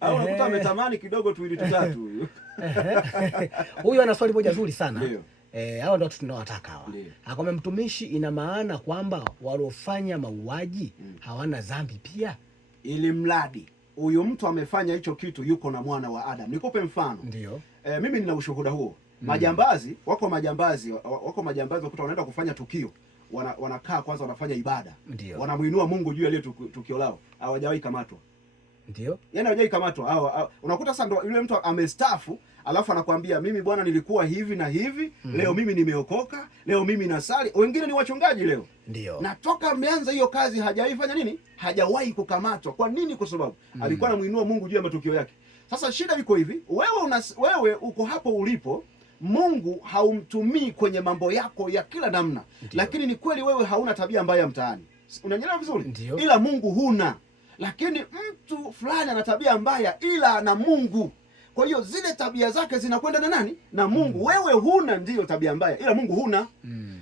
Au unakuta ametamani kidogo tuwili tutatu huyu. Huyu ana swali moja zuri sana. Ndio. Hawa ndio tunawataka hawa. Akwambia mtumishi, ina maana kwamba waliofanya mauaji hawana dhambi pia? Ili mradi huyu mtu amefanya hicho kitu yuko na mwana wa Adam. Nikupe mfano. Ndio. Mimi nina ushuhuda huo. Majambazi, wako majambazi wakuta wanaenda kufanya tukio. Wanakaa kwanza wanafanya ibada. Wanamuinua Mungu juu ya ile tukio lao. Hawajawahi kamatwa. Ndio. Yaani hawajawahi kamatwa. Unakuta sasa ndo yule mtu amestaafu, alafu anakuambia mimi bwana nilikuwa hivi na hivi, leo mimi nimeokoka, leo mimi nasali. Wengine ni wachungaji leo. Ndio. Na toka ameanza hiyo kazi hajawahi fanya nini? Hajawahi kukamatwa. Kwa nini? Kwa sababu alikuwa anamuinua Mungu juu ya matukio yake. Sasa shida iko hivi, wewe uko hapo ulipo, Mungu haumtumii kwenye mambo yako ya kila namna. Lakini ni kweli wewe hauna tabia mbaya mtaani. Unanielewa vizuri? Ila Mungu huna. Lakini mtu fulani ana tabia mbaya ila ana Mungu. Kwa hiyo zile tabia zake zinakwenda na nani? Na Mungu. Wewe huna ndiyo tabia mbaya ila Mungu huna.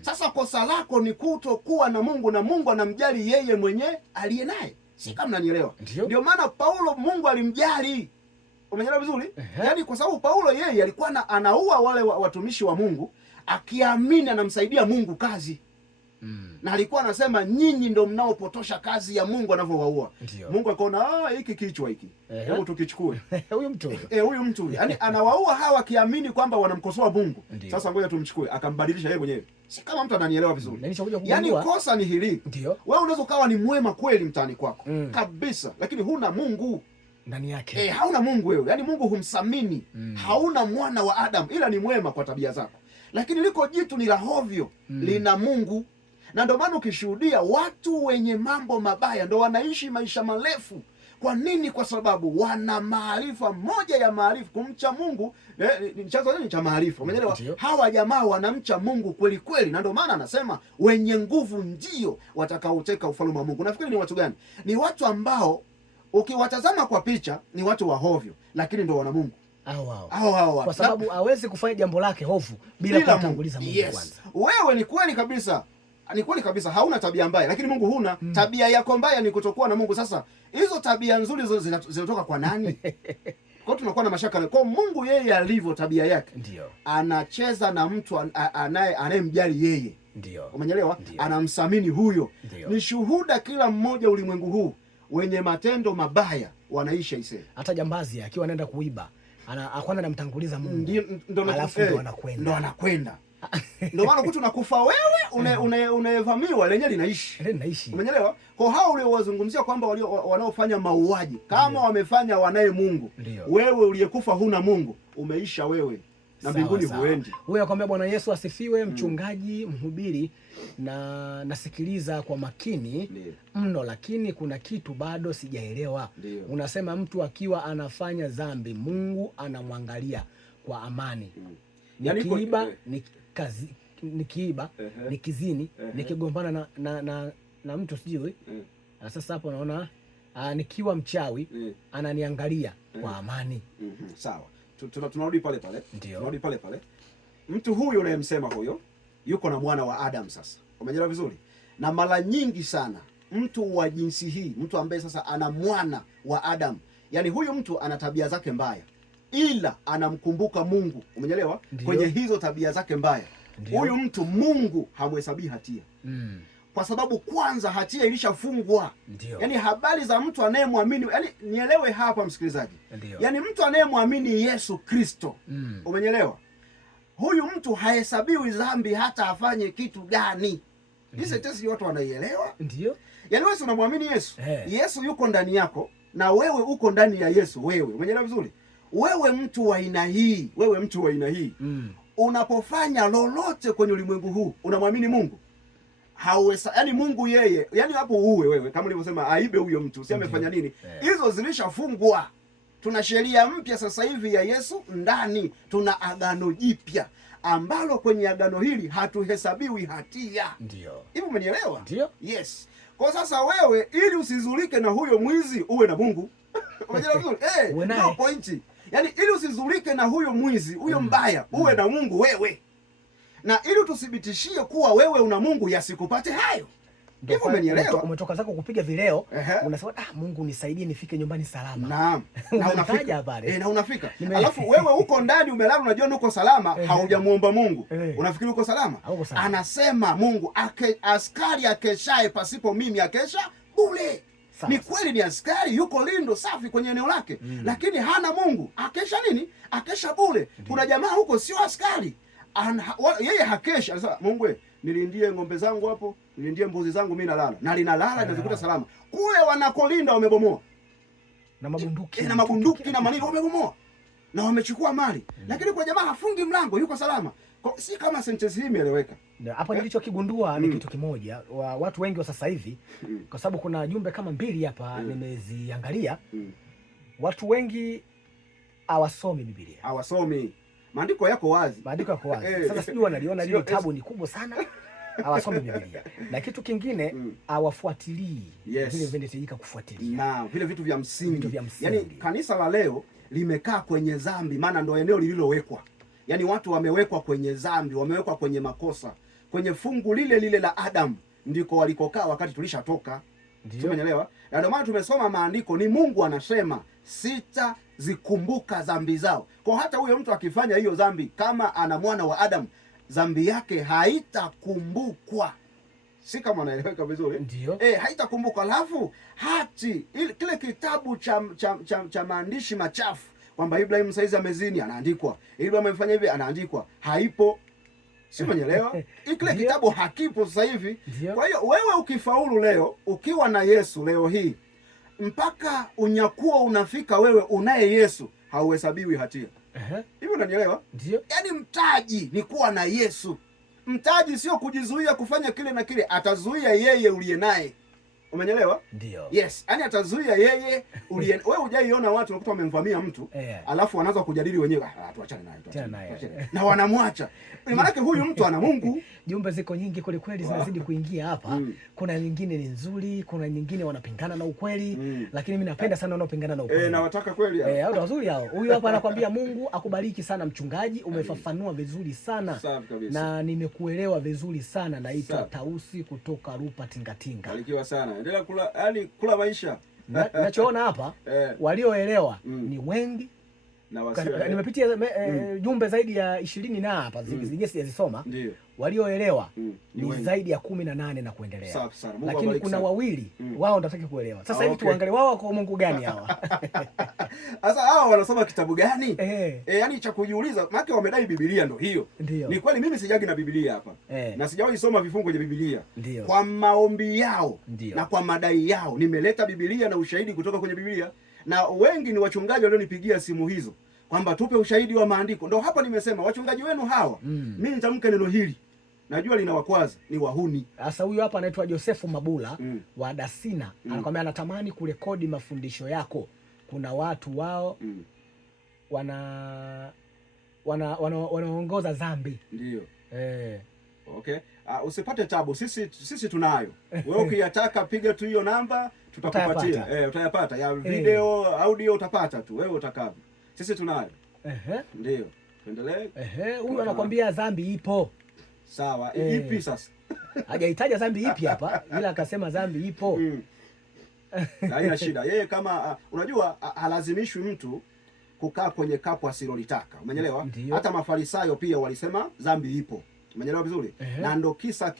Sasa kosa lako ni kutokuwa na Mungu, na Mungu anamjali yeye mwenyewe aliye naye. Si kama mnanielewa? Ndio maana Paulo Mungu alimjali. Umeelewa vizuri? Yaani kwa sababu Paulo yeye alikuwa anaua wale watumishi wa Mungu, akiamini anamsaidia Mungu kazi. Na alikuwa anasema nyinyi ndio mnaopotosha kazi ya Mungu anavyowaua. Mungu akaona hiki kichwa hiki. Hebu tukichukue. Huyu mtu. Yaani anawaua hawa akiamini kwamba wanamkosoa Mungu. Sasa ngoja tumchukue, akambadilisha yeye mwenyewe. Si kama mtu ananielewa vizuri. Yaani kosa ni hili. Wewe unaweza ukawa ni mwema kweli mtaani kwako. Kabisa, lakini huna Mungu ndani yake. Hauna Mungu wewe. Yaani Mungu humsamini. Hauna mwana wa Adam ila ni mwema kwa tabia zako. Lakini liko jitu ni la hovyo, lina Mungu. Na ndio maana ukishuhudia watu wenye mambo mabaya ndio wanaishi maisha marefu. Kwa nini? Kwa sababu wana maarifa. Moja ya maarifa kumcha Mungu ni chanzo cha maarifa. Umeelewa? Hawa jamaa wanamcha Mungu kweli kweli, na ndio maana anasema wenye nguvu ndio watakaoteka ufalme wa Mungu. Nafikiri ni watu gani? Ni watu ambao ukiwatazama kwa picha ni watu wa hovyo, lakini ndio wana Mungu. Kwa sababu hawezi kufanya jambo lake hofu bila kumtanguliza Mungu kwanza. Wewe ni kweli kabisa. Ni kweli kabisa hauna tabia mbaya, lakini Mungu huna. Tabia yako mbaya ni kutokuwa na Mungu. Sasa hizo tabia nzuri zinatoka kwa nani? Kwa hiyo tunakuwa na mashaka. Kwa Mungu yeye alivyo tabia yake. Anacheza na mtu anayemjali yeye. Umeelewa? Anamsamini huyo. Ni shuhuda kila mmoja ulimwengu huu wenye matendo mabaya wanaisha ise. Hata jambazi akiwa anaenda kuiba, kwanza anamtanguliza Mungu. Alafu ndo anakwenda. Ndio maana kutu nakufa wewe unevamiwa lenye linaishi. Umeelewa? Kwa hao uliowazungumzia kwamba wanaofanya mauaji kama wamefanya wanaye Mungu. Wewe uliyekufa huna Mungu, umeisha wewe. Na mbinguni huendi. Huyu akwambia Bwana Yesu asifiwe. Mchungaji, mhubiri, na nasikiliza kwa makini mno, lakini kuna kitu bado sijaelewa. Unasema mtu akiwa anafanya dhambi Mungu anamwangalia kwa amani. Nikiiba nikizini, nikigombana na mtu sijui. Sasa hapo naona nikiwa mchawi ananiangalia kwa amani. Sawa. Tunarudi pale pale. Tunarudi pale pale. Mtu huyu unayemsema huyo yuko na mwana wa Adam sasa. Umeelewa vizuri? Na mara nyingi sana mtu wa jinsi hii, mtu ambaye sasa ana mwana wa Adam, yani huyu mtu ana tabia zake mbaya ila anamkumbuka Mungu. Umeelewa? Kwenye hizo tabia zake mbaya, huyu mtu Mungu hamhesabii hatia. Kwa sababu kwanza hatia ilishafungwa. Yaani habari za mtu anayemwamini, yani nielewe hapa msikilizaji. Yaani mtu anayemwamini Yesu Kristo. Umeelewa? Huyu mtu hahesabiwi dhambi hata afanye kitu gani. Hizi tesi watu wanaielewa? Yaani wewe unamwamini Yesu. Yesu yuko ndani yako na wewe uko ndani ya Yesu wewe. Umeelewa vizuri? Wewe mtu wa aina hii, unapofanya lolote kwenye ulimwengu huu, unamwamini Mungu. Yaani Mungu yeye, yaani hapo uwe wewe kama nilivyosema aibe huyo mtu, si amefanya nini? Hizo zilishafungwa. Tuna sheria mpya sasa hivi ya Yesu ndani, tuna agano jipya ambalo kwenye agano hili hatuhesabiwi hatia. Hivi umenielewa? Yes. Kwa sasa wewe ili usizulike na huyo mwizi uwe na Mungu. Umeelewa vizuri? Ndio pointi. Yaani ili usizulike na huyo mwizi, huyo mbaya, uwe na Mungu wewe. Na ili tuthibitishie kuwa wewe una Mungu yasikupate hayo. Hivyo umenielewa? Umetoka zako kupiga vileo, unasema Mungu nisaidie nifike nyumbani salama. Naam. Na unafika pale. Na unafika. Alafu wewe uko ndani umelala unajua uko salama, haujamuomba Mungu. Unafikiri uko salama? Anasema Mungu askari akeshaye pasipo mimi akesha bure. Ni kweli ni askari yuko lindo safi kwenye eneo lake, lakini hana Mungu. Akesha nini? Akesha bure. Kuna jamaa huko sio askari. Yeye hakesha. Anasema Mungu nilindie ng'ombe zangu hapo, nilindie mbuzi zangu, mimi nalala. Na linalala linazikuta salama. Kule wanakolinda wamebomoa. Na mabunduki. Na mabunduki na manini wamebomoa. Na wamechukua mali. Lakini kwa jamaa hafungi mlango, yuko salama. Si kama sentence hii imeeleweka. Hapa nilichokigundua ni kitu kimoja. Watu wengi wa sasa hivi kwa sababu kuna jumbe kama 2 hapa nimeziangalia. Watu wengi hawasomi Biblia. Hawasomi. Maandiko yako wazi. Maandiko yako wazi. Sasa sijui wanaliona lile kitabu ni kubwa sana. Hawasomi Biblia. Na kitu kingine hawafuatilii vile vinahitajika kufuatilia. Na vile vitu vya msingi. Yaani kanisa la leo limekaa kwenye dhambi, maana ndio eneo lililowekwa. Yaani watu wamewekwa kwenye dhambi, wamewekwa kwenye makosa. Kwenye fungu lile lile la Adam ndiko walikokaa wakati tulishatoka. Umeelewa? Na ndio maana tumesoma maandiko, ni Mungu anasema sitazikumbuka dhambi zao. Kwa hata huyo mtu akifanya hiyo dhambi kama ana mwana wa Adam, dhambi yake haitakumbukwa. Si kama anaeleweka vizuri? Ndio. Haitakumbukwa. Alafu kile kitabu cha maandishi machafu kwamba Ibrahim saizi amezini anaandikwa, Ibrahim amefanya hivi anaandikwa, haipo. Si umeelewa? Kile kitabu hakipo sasa hivi. Kwa hiyo wewe ukifaulu leo ukiwa na Yesu leo hii mpaka unyakuo unafika, wewe unaye Yesu hauhesabiwi hatia. Hivyo unanielewa? Ndio. Yaani mtaji ni kuwa na Yesu. Mtaji sio kujizuia kufanya kile na kile, atazuia yeye uliye naye. Umenielewa? Ndio. Yes, yani atazuia yeye uliye. Wewe hujaiona watu wanakuta wamemvamia mtu, alafu wanaanza kujadili wenyewe, tuachane naye. Na wanamwacha. Maana yake huyu mtu ana Mungu. Jumbe ziko nyingi kweli kweli zinazidi kuingia hapa. Kuna nyingine ni nzuri, kuna nyingine wanapingana na ukweli, lakini mimi napenda sana wanaopingana na ukweli. Na wataka kweli hao. Hao wazuri hao. Huyu hapa anakuambia Mungu akubariki sana mchungaji, umefafanua vizuri sana. Na nimekuelewa vizuri sana. Naitwa Tausi kutoka Rupa Tingatinga. Barikiwa sana. Endelea kula, yani kula maisha. Nachoona hapa walioelewa ni wengi. Nimepitia jumbe zaidi ya 20 na hapa zingine sijazisoma. Ndio. Walioelewa ni zaidi ya 18 na kuendelea. Lakini kuna wawili wao ndataki kuelewa. Sasa hivi tuangalie wao kwa Mungu gani hawa. Sasa hao wanasoma kitabu gani? Yani cha kujiuliza, maana wamedai Biblia ndio hiyo. Ni kweli mimi sijagi na Biblia hapa. Na sijawahi soma vifungu vya Biblia. Kwa maombi yao na kwa madai yao nimeleta Biblia na ushahidi kutoka kwenye Biblia. Na wengi ni wachungaji walionipigia simu hizo kwamba tupe ushahidi wa maandiko. Ndio hapa nimesema wachungaji wenu hawa, mimi nitamke neno hili, najua linawakwaza, ni wahuni. Sasa huyu hapa anaitwa Josefu Mabula wa Dasina, anakuambia anatamani kurekodi mafundisho yako. Kuna watu wao wanaongoza dhambi. Ndio. Okay. Usipate tabu, sisi tunayo. Wewe ukiyataka piga tu hiyo namba tutakupatia. Utayapata. Ya video, audio utapata tu. Wewe utakavyo. Sisi tunayo. Ndio. Tuendelee. Huyu anakuambia dhambi ipo. Sawa. Ipi sasa? Hajahitaja dhambi ipi hapa, ila akasema dhambi ipo. Haina shida. Yeye kama unajua halazimishwi mtu kukaa kwenye kapu asilolitaka. Umeelewa? Hata Mafarisayo pia walisema dhambi ipo. Umeelewa vizuri? Na ndo kisa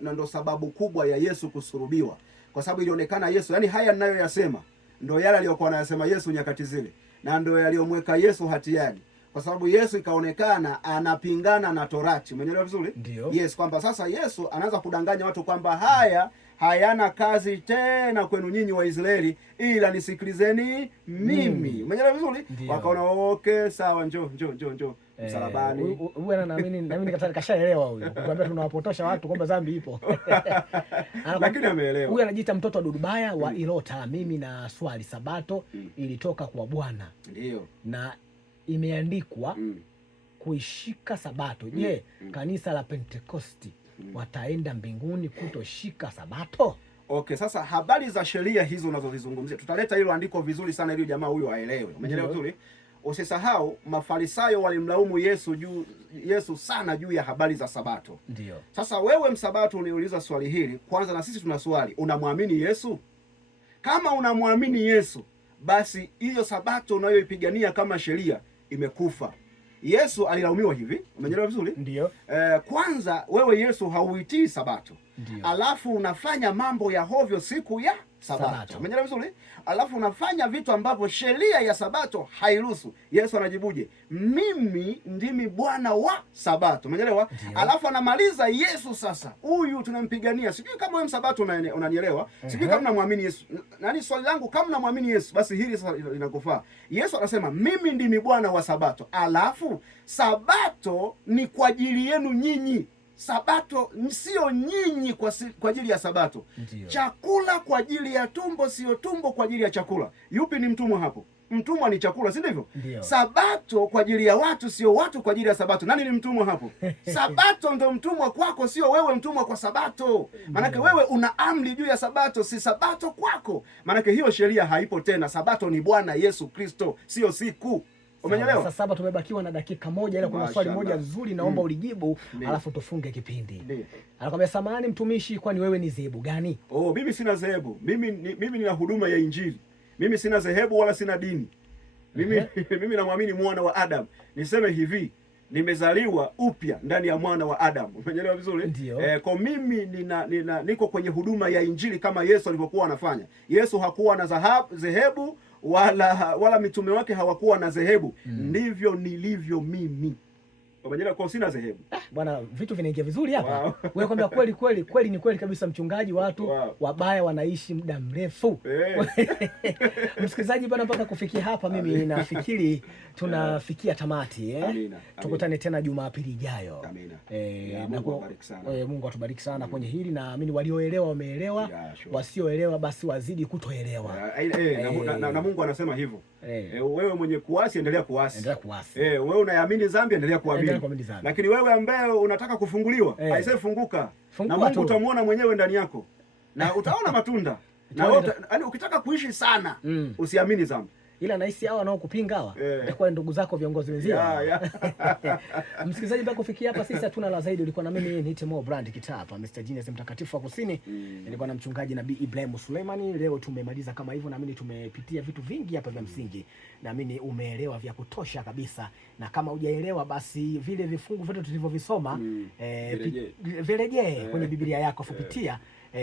na ndo sababu kubwa ya Yesu kusulubiwa. Kwa sababu ilionekana Yesu, yani haya ninayoyasema ndo yale aliyokuwa anayasema Yesu nyakati zile. Na ndo yaliyomweka Yesu hatiani. Kwa sababu Yesu ikaonekana anapingana na Torati. Umeelewa vizuri? Yes, kwamba sasa Yesu anaanza kudanganya watu kwamba haya hayana kazi tena kwenu nyinyi wa Israeli, ila nisikilizeni mimi. Umeelewa vizuri? Wakaona okay, sawa, njoo msalabani. Huyu naamini kashaelewa huyu. Kwamba tunawapotosha watu kwamba dhambi ipo. Lakini ameelewa. Huyu anajiita mtoto wa Dudubaya wa Ilota. Mimi na swali, Sabato ilitoka kwa Bwana. Ndio. Na imeandikwa kuishika Sabato. Je, kanisa la Pentekosti wataenda mbinguni kutoshika Sabato? Okay, sasa habari za sheria hizo unazozizungumzia tutaleta hilo andiko vizuri sana ili jamaa huyo aelewe. Umeelewa vizuri? usisahau Mafarisayo walimlaumu Yesu sana juu ya habari za Sabato. Ndio. Sasa wewe Msabato uniuliza swali hili, kwanza na sisi tuna swali, unamwamini Yesu? Kama unamwamini Yesu, basi hiyo Sabato unayoipigania kama sheria imekufa. Yesu alilaumiwa hivi, umeelewa vizuri? Ndio. Kwanza wewe Yesu hauitii Sabato. Ndiyo. Alafu unafanya mambo ya hovyo siku ya Sabato. Umeelewa vizuri? Alafu unafanya vitu ambavyo sheria ya Sabato hairuhusu. Yesu anajibuje? Mimi ndimi Bwana wa Sabato. Umeelewa? Alafu anamaliza Yesu sasa. Huyu tunampigania. Sijui kama wewe Msabato unanielewa. Sijui kama unamwamini Yesu. Nani swali langu, kama unamwamini Yesu, basi hili sasa linakufaa. Yesu anasema mimi ndimi Bwana wa Sabato. Alafu Sabato ni kwa ajili yenu nyinyi. Sabato sio nyinyi kwa ajili ya Sabato. Ndiyo. Chakula kwa ajili ya tumbo, sio tumbo kwa ajili ya chakula. Yupi ni mtumwa hapo? Mtumwa ni chakula, si ndivyo? Sabato kwa ajili ya watu, sio watu kwa ajili ya Sabato. Nani ni mtumwa hapo? Sabato ndo mtumwa kwako, sio wewe mtumwa kwa Sabato. Manake wewe una amri juu ya Sabato, si Sabato kwako. Manake hiyo sheria haipo tena. Sabato ni Bwana Yesu Kristo, sio siku. Umeelewa? Sasa hapa tumebakiwa na dakika moja, ila kuna swali moja zuri naomba ulijibu, alafu tufunge kipindi. Anakuambia, samahani mtumishi, kwani wewe ni dhehebu gani? Mimi sina dhehebu. Mimi nina huduma ya Injili. Mimi sina dhehebu wala sina dini. Mimi namwamini mwana wa Adam. Niseme hivi, nimezaliwa upya ndani ya mwana wa Adam. Umeelewa vizuri? Kwa mimi niko kwenye huduma ya Injili kama Yesu alivyokuwa anafanya. Yesu hakuwa na dhehebu wala mitume wake hawakuwa na dhehebu. Ndivyo nilivyo mimi. Umeelewa? Kwa sina dhehebu. Bwana, vitu vinaingia vizuri hapa. Wewe kwambia kweli ni kweli kabisa mchungaji, watu wabaya wanaishi muda mrefu. Msikilizaji bwana, mpaka kufikia hapa mimi nafikiri tunafikia tamati. Tukutane tena Jumapili ijayo. Mungu atubariki sana kwenye hili, na naamini walioelewa wameelewa, wasioelewa basi wazidi kutoelewa. Na Mungu anasema hivyo. Wewe mwenye kuasi endelea kuasi. Wewe unaamini dhambi endelea kuamini. Lakini wewe ambaye unataka kufunguliwa, aisee funguka. Na Mungu utamuona mwenyewe ndani yako. Na utaona matunda. Na ukitaka kuishi sana, usiamini dhambi. Ila nahisi hawa wanaokupinga hawa itakuwa ndugu zako viongozi wenzio. Msikilizaji, mpaka kufikia hapa sisi hatuna la zaidi. Ulikuwa na mimi ni Temo Brand Kitapa, Mr. Genius mtakatifu wa kusini. Nilikuwa na mchungaji Nabii Ibrahim Suleimani. Leo tumemaliza kama hivyo, naamini tumepitia vitu vingi hapa vya msingi. Naamini umeelewa vya kutosha kabisa, na kama hujaelewa basi vile vifungu vyote tulivyovisoma virejee kwenye Biblia yako, fupitia.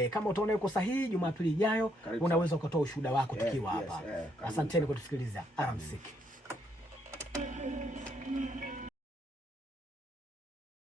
Kama utaona yuko sahihi, Jumapili ijayo unaweza ukatoa ushuhuda wako tukiwa hapa. Asanteni kwa kutusikiliza. Alamsiki.